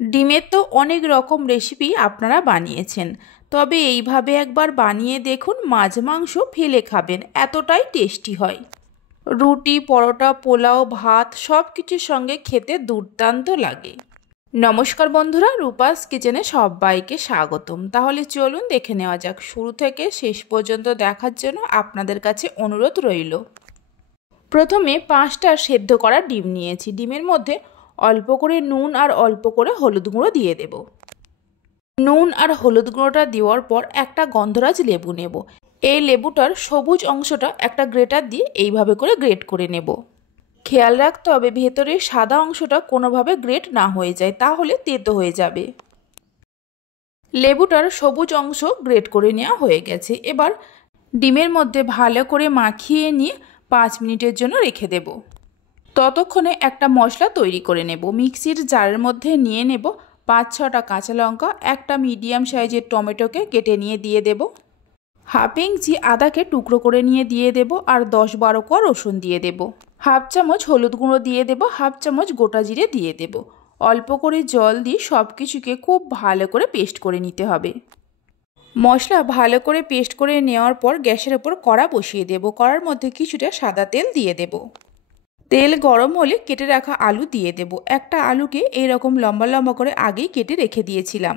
ডিমের তো অনেক রকম রেসিপি আপনারা বানিয়েছেন, তবে এইভাবে একবার বানিয়ে দেখুন, মাছ মাংস ফেলে খাবেন, এতটাই টেস্টি হয়। রুটি, পরোটা, পোলাও, ভাত সব কিছুর সঙ্গে খেতে দুর্দান্ত লাগে। নমস্কার বন্ধুরা, রূপাস কিচেনে সবাইকে স্বাগতম। তাহলে চলুন দেখে নেওয়া যাক। শুরু থেকে শেষ পর্যন্ত দেখার জন্য আপনাদের কাছে অনুরোধ রইল। প্রথমে 5টা সেদ্ধ করা ডিম নিয়েছি। ডিমের মধ্যে অল্প করে নুন আর অল্প করে হলুদ গুঁড়ো দিয়ে দেব। নুন আর হলুদ গুঁড়োটা দেওয়ার পর একটা গন্ধরাজ লেবু নেব। এই লেবুটার সবুজ অংশটা একটা গ্রেটার দিয়ে এইভাবে করে গ্রেট করে নেব। খেয়াল রাখতে হবে ভেতরের সাদা অংশটা কোনোভাবে গ্রেট না হয়ে যায়, তাহলে তেতো হয়ে যাবে। লেবুটার সবুজ অংশ গ্রেট করে নেওয়া হয়ে গেছে। এবার ডিমের মধ্যে ভালো করে মাখিয়ে নিয়ে 5 মিনিটের জন্য রেখে দেব। ততক্ষণে একটা মশলা তৈরি করে নেব। মিক্সির জারের মধ্যে নিয়ে নেব 5-6টা কাঁচা লঙ্কা, একটা মিডিয়াম সাইজের টমেটোকে কেটে নিয়ে দিয়ে দেব, হাফ ইঞ্চি আদাকে টুকরো করে নিয়ে দিয়ে দেব, আর 10-12 কোয়া রসুন দিয়ে দেব। হাফ চামচ হলুদ গুঁড়ো দিয়ে দেব, হাফ চামচ গোটা জিরে দিয়ে দেব। অল্প করে জল দিয়ে সব কিছুকে খুব ভালো করে পেস্ট করে নিতে হবে। মশলা ভালো করে পেস্ট করে নেওয়ার পর গ্যাসের ওপর কড়া বসিয়ে দেব। কড়ার মধ্যে কিছুটা সাদা তেল দিয়ে দেব। তেল গরম হলে কেটে রাখা আলু দিয়ে দেব। একটা আলুকে এইরকম লম্বা লম্বা করে আগেই কেটে রেখে দিয়েছিলাম।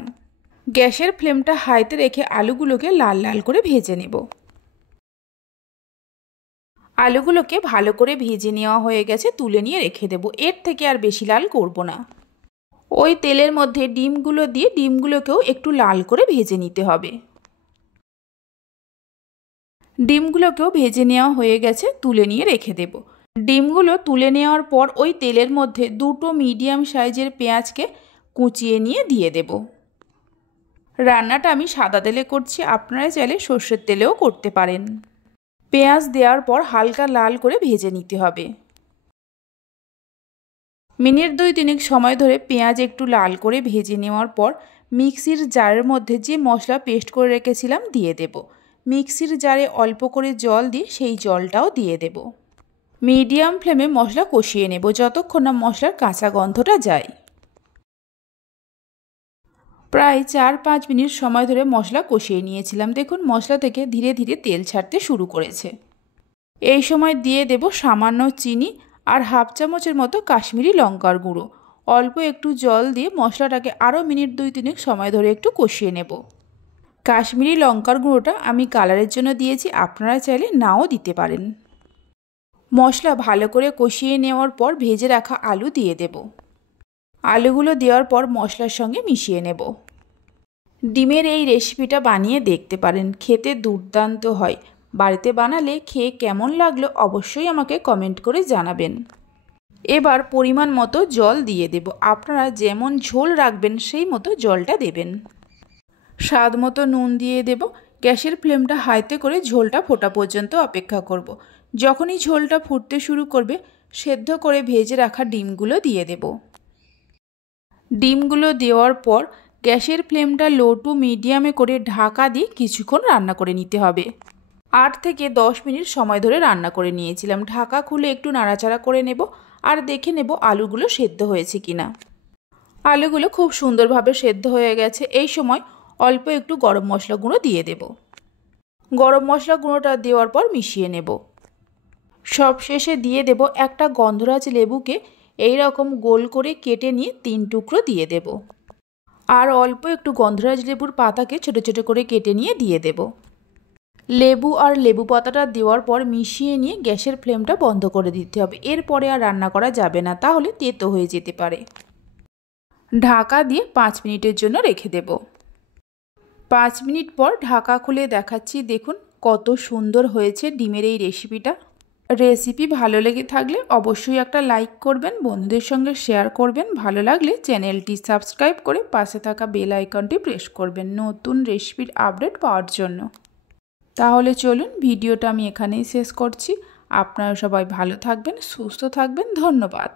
গ্যাসের ফ্লেমটা হাইতে রেখে আলুগুলোকে লাল লাল করে ভেজে নেব। আলুগুলোকে ভালো করে ভেজে নেওয়া হয়ে গেছে, তুলে নিয়ে রেখে দেব। এর থেকে আর বেশি লাল করব না। ওই তেলের মধ্যে ডিমগুলো দিয়ে ডিমগুলোকেও একটু লাল করে ভেজে নিতে হবে। ডিমগুলোকেও ভেজে নেওয়া হয়ে গেছে, তুলে নিয়ে রেখে দেব। ডিমগুলো তুলে নেওয়ার পর ওই তেলের মধ্যে 2টো মিডিয়াম সাইজের পেঁয়াজকে কুচিয়ে নিয়ে দিয়ে দেব। রান্নাটা আমি সাদা তেলে করছি, আপনারা চাইলে সর্ষের তেলেও করতে পারেন। পেঁয়াজ দেওয়ার পর হালকা লাল করে ভেজে নিতে হবে। মিনিট 2-3 সময় ধরে পেঁয়াজ একটু লাল করে ভেজে নেওয়ার পর মিক্সির জারের মধ্যে যে মশলা পেস্ট করে রেখেছিলাম দিয়ে দেব। মিক্সির জারে অল্প করে জল দিয়ে সেই জলটাও দিয়ে দেব। মিডিয়াম ফ্লেমে মশলা কষিয়ে নেব যতক্ষণ না মশলার কাঁচা গন্ধটা যায়। প্রায় 4-5 মিনিট সময় ধরে মশলা কষিয়ে নিয়েছিলাম। দেখুন মশলা থেকে ধীরে ধীরে তেল ছাড়তে শুরু করেছে। এই সময় দিয়ে দেব সামান্য চিনি আর হাফ চামচের মতো কাশ্মীরি লঙ্কার গুঁড়ো। অল্প একটু জল দিয়ে মশলাটাকে আরও মিনিট 2-3 সময় ধরে একটু কষিয়ে নেব। কাশ্মীরি লঙ্কার গুঁড়োটা আমি কালারের জন্য দিয়েছি, আপনারা চাইলে নাও দিতে পারেন। মশলা ভালো করে কষিয়ে নেওয়ার পর ভেজে রাখা আলু দিয়ে দেব। আলুগুলো দেওয়ার পর মশলার সঙ্গে মিশিয়ে নেব। ডিমের এই রেসিপিটা বানিয়ে দেখতে পারেন, খেতে দুর্দান্ত হয়। বাড়িতে বানালে খেয়ে কেমন লাগলো অবশ্যই আমাকে কমেন্ট করে জানাবেন। এবার পরিমাণ মতো জল দিয়ে দেব। আপনারা যেমন ঝোল রাখবেন সেই মতো জলটা দেবেন। স্বাদ মতো নুন দিয়ে দেব। গ্যাসের ফ্লেমটা হাইতে করে ঝোলটা ফোটা পর্যন্ত অপেক্ষা করব। যখনই ঝোলটা ফুটতে শুরু করবে সেদ্ধ করে ভেজে রাখা ডিমগুলো দিয়ে দেব। ডিমগুলো দেওয়ার পর গ্যাসের ফ্লেমটা লো টু মিডিয়ামে করে ঢাকা দিয়ে কিছুক্ষণ রান্না করে নিতে হবে। 8 থেকে 10 মিনিট সময় ধরে রান্না করে নিয়েছিলাম। ঢাকা খুলে একটু নাড়াচাড়া করে নেব আর দেখে নেব আলুগুলো সেদ্ধ হয়েছে কিনা। আলুগুলো খুব সুন্দরভাবে সেদ্ধ হয়ে গেছে। এই সময় অল্প একটু গরম মশলা গুঁড়ো দিয়ে দেব। গরম মশলা গুঁড়োটা দেওয়ার পর মিশিয়ে নেব। সব শেষে দিয়ে দেব একটা গন্ধরাজ লেবুকে এই রকম গোল করে কেটে নিয়ে 3 টুকরো দিয়ে দেব। আর অল্প একটু গন্ধরাজ লেবুর পাতাকে ছোট ছোট করে কেটে নিয়ে দিয়ে দেব। লেবু আর লেবু পাতাটা দেওয়ার পর মিশিয়ে নিয়ে গ্যাসের ফ্লেমটা বন্ধ করে দিতে হবে। এরপরে আর রান্না করা যাবে না, তাহলে তেতো হয়ে যেতে পারে। ঢাকা দিয়ে 5 মিনিটের জন্য রেখে দেব। 5 মিনিট পর ঢাকা খুলে দেখাচ্ছি, দেখুন কত সুন্দর হয়েছে ডিমের এই রেসিপিটা। রেসিপি ভালো লেগে থাকলে অবশ্যই একটা লাইক করবেন, বন্ধুদের সঙ্গে শেয়ার করবেন। ভালো লাগলে চ্যানেলটি সাবস্ক্রাইব করে পাশে থাকা বেল আইকনটি প্রেস করবেন নতুন রেসিপির আপডেট পাওয়ার জন্য। তাহলে চলুন ভিডিওটা আমি এখানেই শেষ করছি। আপনারা সবাই ভালো থাকবেন, সুস্থ থাকবেন। ধন্যবাদ।